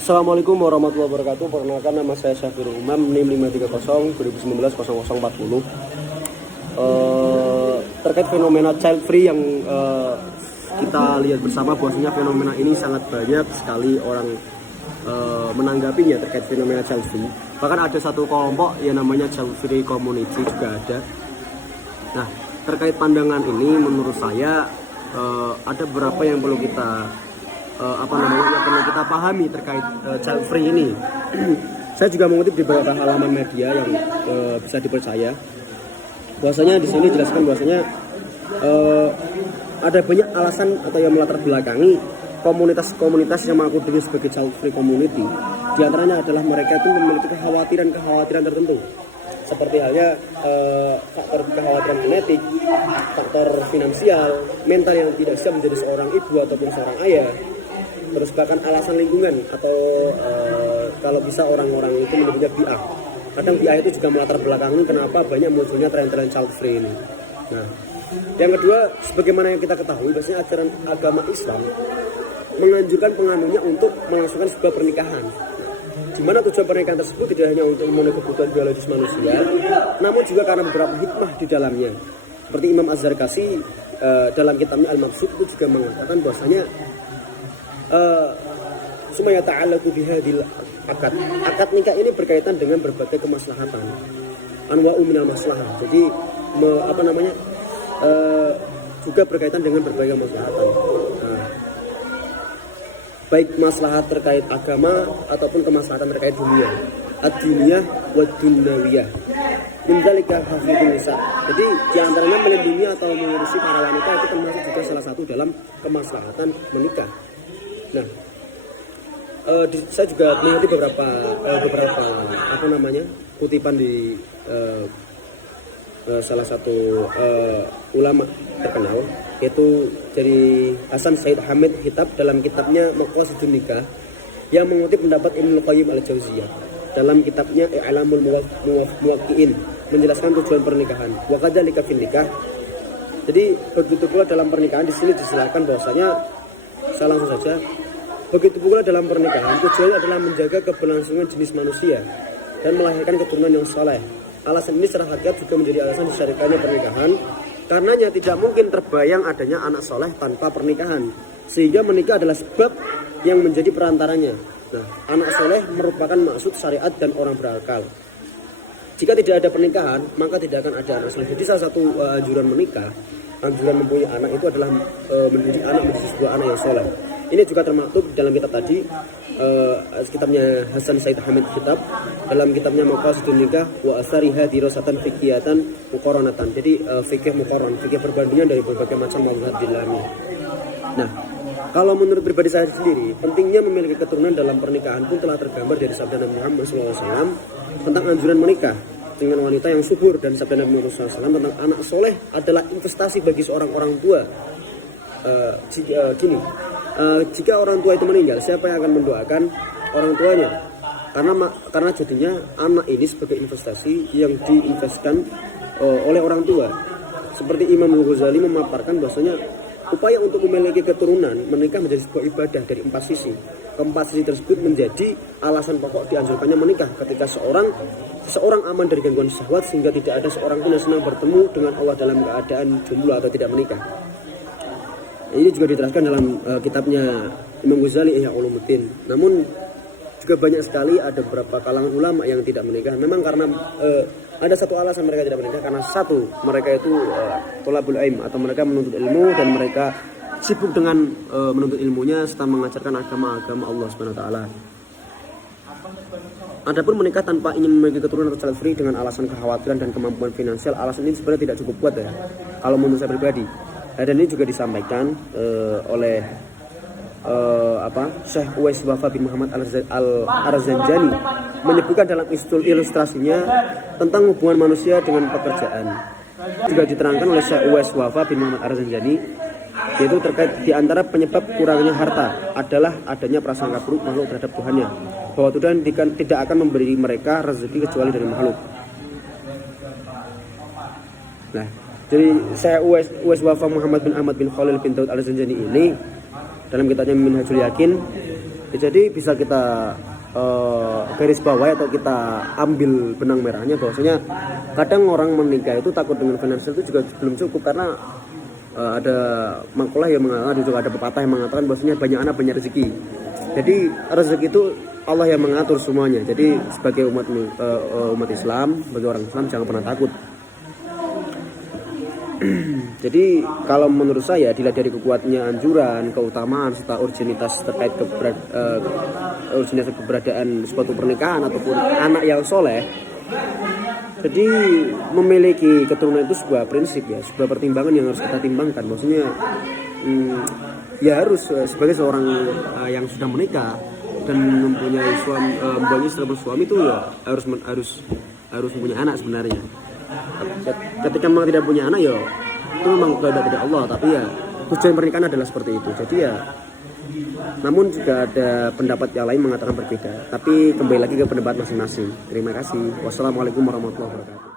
Assalamualaikum warahmatullahi wabarakatuh. Perkenalkan, nama saya Syafirul Umam, NIM 530 2019 0040. Terkait fenomena child free yang kita lihat bersama, bahwasanya fenomena ini sangat banyak sekali orang menanggapinya terkait fenomena child free. Bahkan ada satu kelompok yang namanya child free community juga ada. Nah, terkait pandangan ini menurut saya ada beberapa yang perlu kita yang perlu kita pahami terkait child free ini. Saya juga mengutip di beberapa halaman media yang bisa dipercaya, bahwasanya di sini dijelaskan bahwasanya ada banyak alasan atau yang melatar belakangi komunitas-komunitas yang mengaku diri sebagai child free community. Di antaranya adalah mereka itu memiliki kekhawatiran tertentu, seperti halnya faktor kekhawatiran genetik, faktor finansial, mental yang tidak siap menjadi seorang ibu ataupun seorang ayah, terus bahkan alasan lingkungan atau kalau bisa orang-orang itu menyebutnya bi'ah. Kadang bi'ah itu juga melatar belakangi kenapa banyak munculnya tren-tren child free ini. Nah, yang kedua, sebagaimana yang kita ketahui, bahwasanya ajaran agama Islam menganjurkan penganutnya untuk melangsungkan sebuah pernikahan, di mana tujuan pernikahan tersebut tidak hanya untuk memenuhi kebutuhan biologis manusia, namun juga karena beberapa hikmah di dalamnya. Seperti Imam Az-Zarkashi dalam kitabnya Al-Mabsut itu juga mengatakan bahwasanya sumaya ta'allaqu bihadil akad nikah ini berkaitan dengan berbagai kemaslahatan, anwa'u minal maslahah. Jadi juga berkaitan dengan berbagai kemaslahatan, baik maslahat terkait agama ataupun kemaslahatan terkait dunia, ad-dunya wa dunyawiyah. Min dzalika hafidun nisa. Jadi di antaranya melindungi atau mengurusi para wanita itu termasuk juga salah satu dalam kemaslahatan menikah. Nah, saya juga melihat beberapa kutipan di salah satu ulama terkenal, yaitu dari Hasan Said Hamid Hitab dalam kitabnya Maqasidun Nikah, yang mengutip pendapat Ibnu Qayyim Al-Jauziyah dalam kitabnya I'lamul Muwaqqi'in, menjelaskan tujuan pernikahan. Wa kadzalika fin nikah. Jadi begitu pula dalam pernikahan, di sini dijelaskan bahwasanya, saya langsung saja, begitu pula dalam pernikahan tujuannya adalah menjaga keberlangsungan jenis manusia dan melahirkan keturunan yang saleh. Alasan ini secara hakikat juga menjadi alasan disyariatkannya pernikahan, karenanya tidak mungkin terbayang adanya anak soleh tanpa pernikahan, sehingga menikah adalah sebab yang menjadi perantaranya. Nah, anak soleh merupakan maksud syariat dan orang berakal. Jika tidak ada pernikahan, maka tidak akan ada anak soleh. Jadi salah satu anjuran mempunyai anak itu adalah menjadi sebuah anak yang soleh. Ini juga termaktub dalam kitab tadi, kitabnya Hasan Said Hamid Kitab, dalam kitabnya Maqasidun Nikah wa asariha dirasatan fikiyatan muqaranatan. Jadi fikih muqaran, fikih perbandingan dari berbagai macam mazhab di dalamnya. Nah, kalau menurut pribadi saya sendiri, pentingnya memiliki keturunan dalam pernikahan pun telah tergambar dari sabda Nabi Muhammad SAW tentang anjuran menikah dengan wanita yang subur, dan sabda Nabi Muhammad SAW tentang anak soleh adalah investasi bagi seorang orang tua. Jika orang tua itu meninggal, siapa yang akan mendoakan orang tuanya? Karena jadinya anak ini sebagai investasi yang diinvestkan oleh orang tua. Seperti Imam Ghazali memaparkan bahwasanya upaya untuk memiliki keturunan, menikah menjadi sebuah ibadah dari 4 sisi. Keempat sisi tersebut menjadi alasan pokok dianjurkannya menikah, ketika seseorang aman dari gangguan syahwat, sehingga tidak ada seorang pun yang senang bertemu dengan Allah dalam keadaan jomblo atau tidak menikah. Ini juga diterangkan dalam kitabnya Imam Ghazali Ihya Ulumuddin. Namun juga banyak sekali ada beberapa kalangan ulama yang tidak menikah. Memang karena ada satu alasan mereka tidak menikah, karena satu, mereka itu tholabul ilm, atau mereka menuntut ilmu dan mereka sibuk dengan menuntut ilmunya serta mengajarkan agama Allah Subhanahu wa taala. Adapun menikah tanpa ingin memiliki keturunan atau child free dengan alasan kekhawatiran dan kemampuan finansial, alasan ini sebenarnya tidak cukup kuat ya, kalau menurut saya pribadi. Dan ini juga disampaikan oleh Syekh Uwais Wafa bin Muhammad Al-Arzanjani, menyebutkan dalam ilustrasinya tentang hubungan manusia dengan pekerjaan. Juga diterangkan oleh Syekh Uwais Wafa bin Muhammad Al-Arzanjani, yaitu terkait di antara penyebab kurangnya harta adalah adanya prasangka buruk makhluk terhadap Tuhannya, bahwa Tuhan tidak akan memberi mereka rezeki kecuali dari makhluk. Nah, jadi saya Uwais Wafa Muhammad bin Ahmad bin Khalil bin Daud Al-Zanjani ini dalam kitabnya Minhajul Yakin Ya, jadi bisa kita garis bawah atau kita ambil benang merahnya bahwasanya kadang orang menikah itu takut dengan finansial itu juga belum cukup, karena ada makalah yang mengatakan, juga ada pepatah yang mengatakan bahwasanya banyak anak banyak rezeki. Jadi rezeki itu Allah yang mengatur semuanya. Jadi sebagai umat Islam, sebagai orang Islam jangan pernah takut. Jadi kalau menurut saya dilihat dari kekuatannya anjuran, keutamaan serta urgenitas terkait urgenitas keberadaan suatu pernikahan ataupun anak yang soleh, jadi memiliki keturunan itu sebuah prinsip ya, sebuah pertimbangan yang harus kita timbangkan. Maksudnya ya harus sebagai seorang yang sudah menikah dan mempunyai suami itu ya harus mempunyai anak sebenarnya. Ketika memang tidak punya anak ya itu memang kehendak dari Allah, tapi ya tujuan pernikahan adalah seperti itu. Jadi ya, namun juga ada pendapat yang lain mengatakan berbeda, tapi kembali lagi ke pendapat masing-masing. Terima kasih. Wassalamualaikum warahmatullahi wabarakatuh.